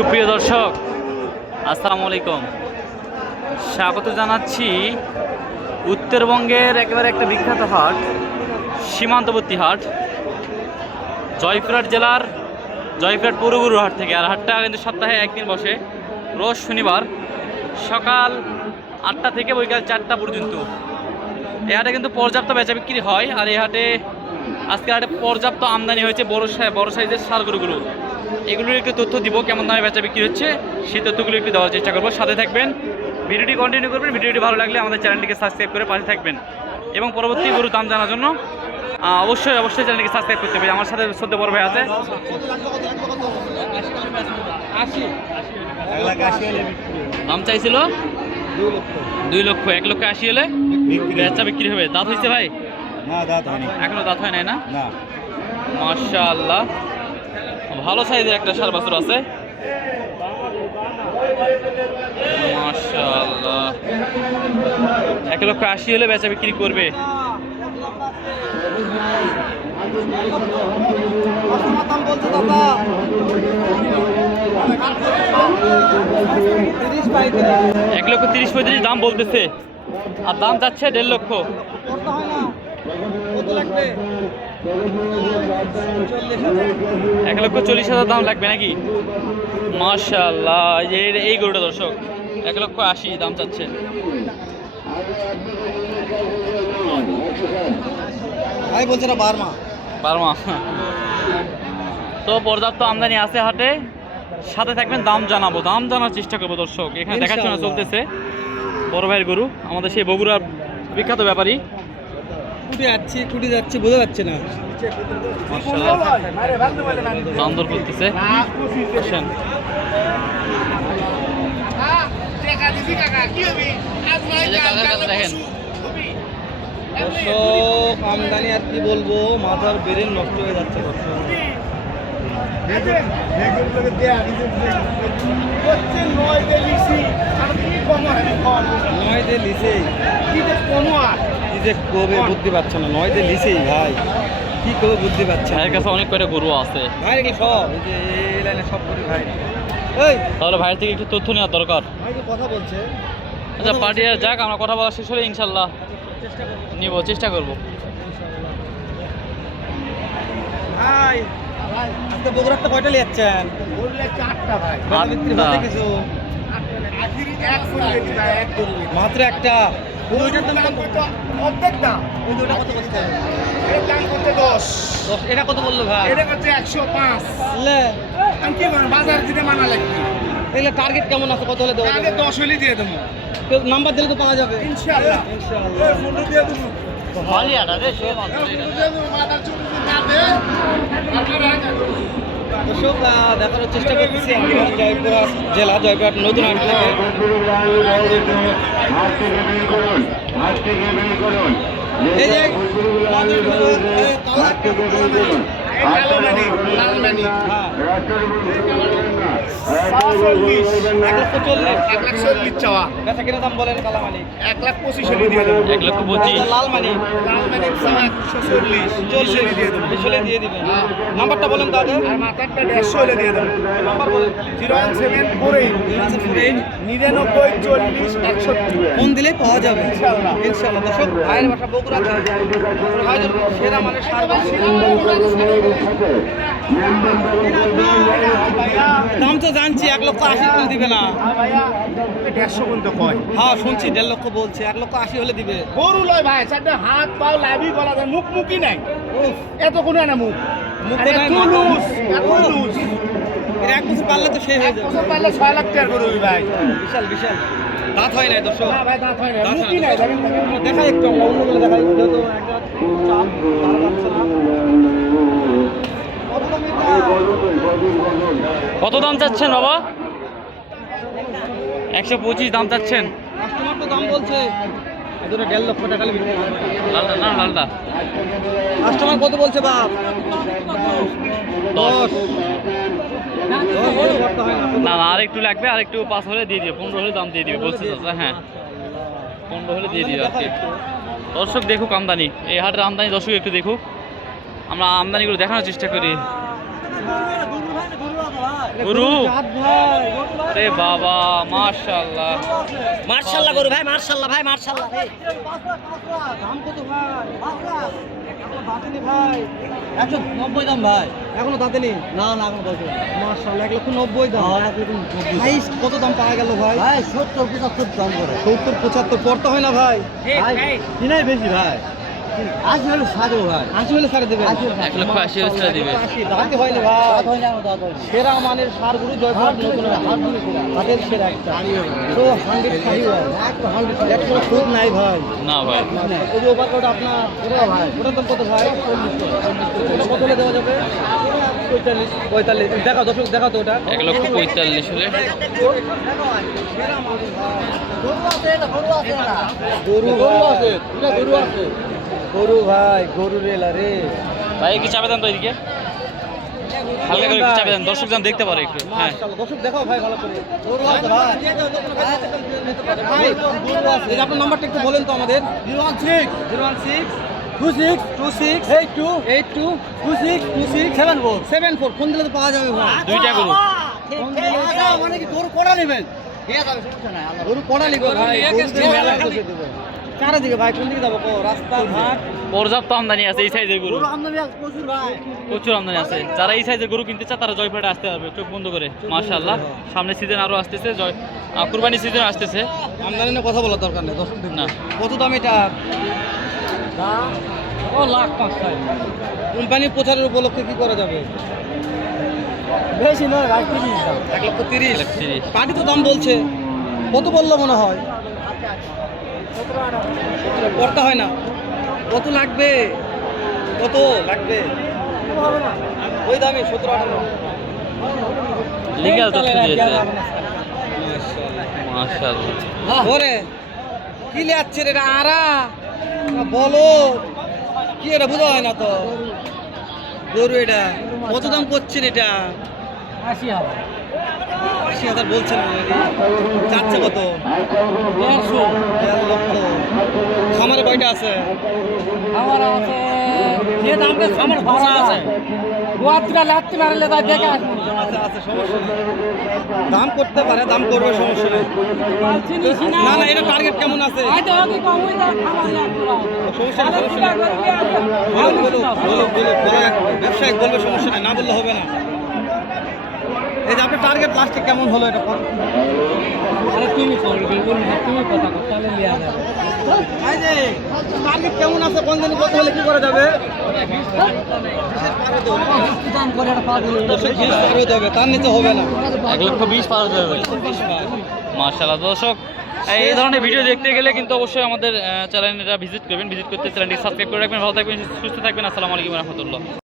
সুপ্রিয় দর্শক, আসসালামু আলাইকুম। স্বাগত জানাচ্ছি উত্তরবঙ্গের একেবারে একটা বিখ্যাত হাট, সীমান্তবর্তী হাট, জয়পুরহাট জেলার, জয়পুরহাট পৌরগুরু হাট থেকে। আর হাটটা কিন্তু সপ্তাহে একদিন বসে, রোজ শনিবার, সকাল আটটা থেকে বৈকাল চারটা পর্যন্ত। এই হাটে কিন্তু পর্যাপ্ত বেচা বিক্রি হয়, আর এই হাটে আজকে হাটে পর্যাপ্ত আমদানি হয়েছে বড় সাই- বড় সাইজের সার গরুগুলো। এগুলোর একটু তথ্য দিব কেমন দামে বেচা বিক্রি হচ্ছে সেই তথ্যগুলো একটু দেওয়ার চেষ্টা করব। সাথে থাকবেন ভিডিওটি কন্টিনিউ করবেন ভিডিওটি ভালো লাগলে আমাদের চ্যানেলটিকে সাবস্ক্রাইব করে পাশে থাকবেন। এবং পরবর্তী গরুর দাম জানার জন্য অবশ্যই অবশ্যই চ্যানেলটিকে সাবস্ক্রাইব করতে হবে। আমার সাথে সদ্য বড় ভাই আছে। দাম চাইছিল? দুই লক্ষ। এক লক্ষ আশি হলে বেচা বিক্রি হবে। দাঁত হয়েছে ভাই? না দাঁত হয়নি। এখনও দাঁত হয় নাই না? না। মাশাআল্লাহ। ভালো সাইজের একটা সার বাছুর আছে। মাশাআল্লাহ। এক লক্ষ আশি হলে বেচা বিক্রি করবে। এক লক্ষ তিরিশ পঁয়ত্রিশ দাম বলতেছে। আর দাম যাচ্ছে দেড় লক্ষ। এক লক্ষ চল্লিশ হাজার দাম লাগবে নাকি? মাশাল্লাহ এই এই গরুটা দর্শক এক লক্ষ আশি দাম চাচ্ছে। ভাই বলছে না বারমা। বারমা। তো পর্যাপ্ত আমদানি আছে হাটে সাথে থাকবেন দাম জানাব। দাম জানার চেষ্টা করব দর্শক এখানে দেখাশোনা। চলতেছে বড় ভাইয়ের গরু আমাদের সেই বগুড়ার বিখ্যাত ব্যাপারী। কুটি যাচ্ছি কুটি যাচ্ছি বোঝা যাচ্ছে না। দাম দর করতেছে। আসেন। দেখেন দর্শক আমদানি আর কি বলব মাথার বেরেন নষ্ট হয়ে যাচ্ছে দর্শক। নয় দে লিসেই কি যে কবে বুদ্ধি পাচ্ছে না নয় দে লিসেই ভাই। কি কবে বুদ্ধি পাচ্ছে ভাইয়ের কাছে অনেক কয়টা গরু আছে। ভাই কি সব? এই যে এই লাইনে সব করি ভাই। এই! তাহলে ভাইয়ের থেকে একটু তথ্য নেওয়ার দরকার। ভাই কি কথা বলছে। আচ্ছা পার্টি আর যাক আমরা কথা বলা শেষ হলে ইনশাল্লাহ নিব চেষ্টা করব। ভাই আজকে বগুড়াতে কয়টা নিয়ে বললে চারটা ভাই। বিক্রি হচ্ছে কিছু। মাত্র একটা? ওই ওইটার দাম অর্ধেক দাম ওই ওটা কত বলছে? এর দাম করতে দশ। দশ এটা কত বলল ভাই? এটা করছে একশো পাঁচ। লে। আমি কি মানে বাজার দিতে মানা লাগবে। এগুলো টার্গেট কেমন আছে? কত হলে দেওয়া আগে দশ হলে দিয়ে দেবো। নাম্বার দিলে তো পাওয়া যাবে। ইনশাআল্লাহ। ইনশাআল্লাহ। ফোনটা দিয়ে দেবো। রে সে দেবো না দে। আপনারা দর্শক দেখানোর চেষ্টা করতেছি আমি জয়পুরহাট জেলা জয়পুরহাট নতুন হাট থেকে এই যে মানি মানি হ্যাঁ, মানি মানি দিবেন। নাম্বারটা বলেন আর মাথারটা দেড়শো হলে দিয়ে দেবো। নাম্বার বলেন। Zero one seven four eight নিরানব্বই চল্লিশ একষট্টি। ফোন দিলেই পাওয়া যাবে। ইনশাআল্লাহ। ইনশাআল্লাহ দর্শক ভাইয়ের বাসা বগুড়াতে সেরা মানে সার দাম তো জানছি এক লক্ষ আশি করে দিবে না দেড়শো পর্যন্ত কয় হ্যাঁ শুনছি দেড় লক্ষ বলছে এক লক্ষ আশি হলে দিবে গরু লয় ভাই চারটে হাত পাও লাভি গলা যায় মুখ মুখই নাই এত কোনো না মুখ মুখে লুজ এত লুজ এক বছর পারলে তো শেষ হয়ে যাবে বছর পারলে ছয় লাখ টাকার গরু ভাই বিশাল বিশাল দাঁত হয় নাই দর্শক ভাই দাঁত হয় না হয় মুখই নাই দেখাই একটু অন্যগুলো দেখাই যেহেতু একটা চাপ কত দাম চাচ্ছেন বাবা? একশো পঁচিশ দাম চাচ্ছেন। দাম বলছে। এদের দেড় লক্ষ টাকা বিক্রি না লালটা কাস্টমার কত বলছে বাপ? দশ। না। না না আর একটু লাগবে আর একটু পাঁচ হলে দিয়ে দিবে পনেরো হলে দাম দিয়ে দিবে বলছে চাচা হ্যাঁ। পনেরো হলে দিয়ে দিবে আর কি দর্শক দেখুক আমদানি। এই হাটের আমদানি দর্শক একটু দেখুক। আমরা আমদানিগুলো দেখানোর চেষ্টা করি। গরু। জাত ভাই রে বাবা মাশাআল্লাহ। মার্শাল্লাহ করু ভাই মার্শাল্লাহ ভাই মার্শাল্লাহ দাম কত ভাই একশো নব্বই দাম ভাই এখনও দাঁতেনি না না এখন বলছো মার্শাল্লাহ এক লক্ষ নব্বই দাম ভাই কত দাম পাওয়া গেল ভাই? ভাই সত্তর পঁচাত্তর দাম করে। সত্তর পঁচাত্তর পড়তে হয় না ভাই। ভাই কিনাই বেশি ভাই। আশি হলে সাজো ভাই। আশি হলে দেবেন। এক লক্ষ আশি দিবে দাঁতে ভাই। হয় না। সেরা মানের সার জয়পুর নতুন হাতের সেরা একটা। তো হান্ড্রেড খাই ভাই একশো খুব নাই ভাই। না ভাই। ওই যে ওভারকোট আপনার ওটা ভাই ওটার দাম কত ভাই? কত হলে দেওয়া যাবে? পঁয়তাল্লিশ পঁয়তাল্লিশ। দেখাও দর্শক দেখাও তো ওটা। এক লক্ষ পঁয়তাল্লিশ হলে। গরু আছে গরু আছে গরু গরু আছে। গরু ভাই গরু রেলা রে। ভাই কি চাপে দেন তো এদিকে? হালকা করে একটু চাপে দেন দর্শক যেন দেখতে পারে একটু হ্যাঁ। দর্শক দেখাও ভাই ভালো করে। গরু আছে ভাই। ভাই গরু আছে এই আপনার নাম্বারটা একটু বলেন তো আমাদের। Zero one six. Zero one six. Two six. Two six. Eight two. Eight two. Two six. Two six. Seven four. Seven four. Phone দিলে তো পাওয়া যাবে ভাই? দুইটা গরু। মানে কি গরু কড়া নেবেন? গরু কড়া নিবে ভাই। চারিদিকে ভাই? কোন দিকে যাব রাস্তা ঘাট পর্যাপ্ত আমদানি আছে এই সাইজের গরু। প্রচুর ভাই। প্রচুর আমদানি আছে। যারা এই সাইজের গরু কিনতে চায় তারা জয়ফাটে আসতে হবে। চোখ বন্ধ করে। মাশাআল্লাহ। সামনে সিজন আরও আসতেছে। জয় কুরবানি সিজন আসতেছে। আমদানি নিয়ে কথা বলার দরকার নেই না। কত দাম এটা? ও লাখ পাঁচ কোম্পানি প্রচারের উপলক্ষে কি করা যাবে? বেশি ভাই এক লক্ষ তিরিশ। এক লক্ষ তিরিশ। পার্টি তো দাম বলছে। কত বলল মনে হয়? করতে হয় না। কত লাগবে? কত? লাগবে। ওই দামে সতেরো আঠারো। লিগাল তথ্য দিয়েছে। মাশাআল্লাহ। ওরে কি লিয়াচ্ছে রে এটা আরা? না বলো। কি এটা বোঝা হয় না তো। গরু এটা কত দাম করছেন এটা? আশি হাজার। আশি হাজার বলছেন চাচ্ছে কত? দেড়শো। দেড় লক্ষ। খামারে কয়টা আছে? আমার আছে যে আমার ভাড়া আছে। গোয়াত্রা লাগতে পারলে দেখে আসব। আছে আছে সমস্যা নেই। দাম করতে পারে দাম করবে সমস্যা নেই। না না এটা টার্গেট কেমন আছে? সমস্যা নেই সমস্যা নেই। ব্যবসায়িক বলবে সমস্যা নেই। না বললে হবে না। যে টার্গেট লাস্টে কেমন হলো এটা আরে তুমি কথা লিয়া টার্গেট কেমন আছে? কোন দিন কত হলে কি করা যাবে? পার হতে হবে তার নিচে হবে না। এক লক্ষ বিশ পার হতে হবে। মাশাআল্লাহ দর্শক এই ধরনের ভিডিও দেখতে গেলে কিন্তু অবশ্যই আমাদের চ্যানেলটা ভিজিট করবেন ভিজিট করতে চ্যানেলটি সাবস্ক্রাইব করে রাখবেন ভালো থাকবেন সুস্থ থাকবেন। আসসালামু আলাইকুম রহমতুল্লাহ।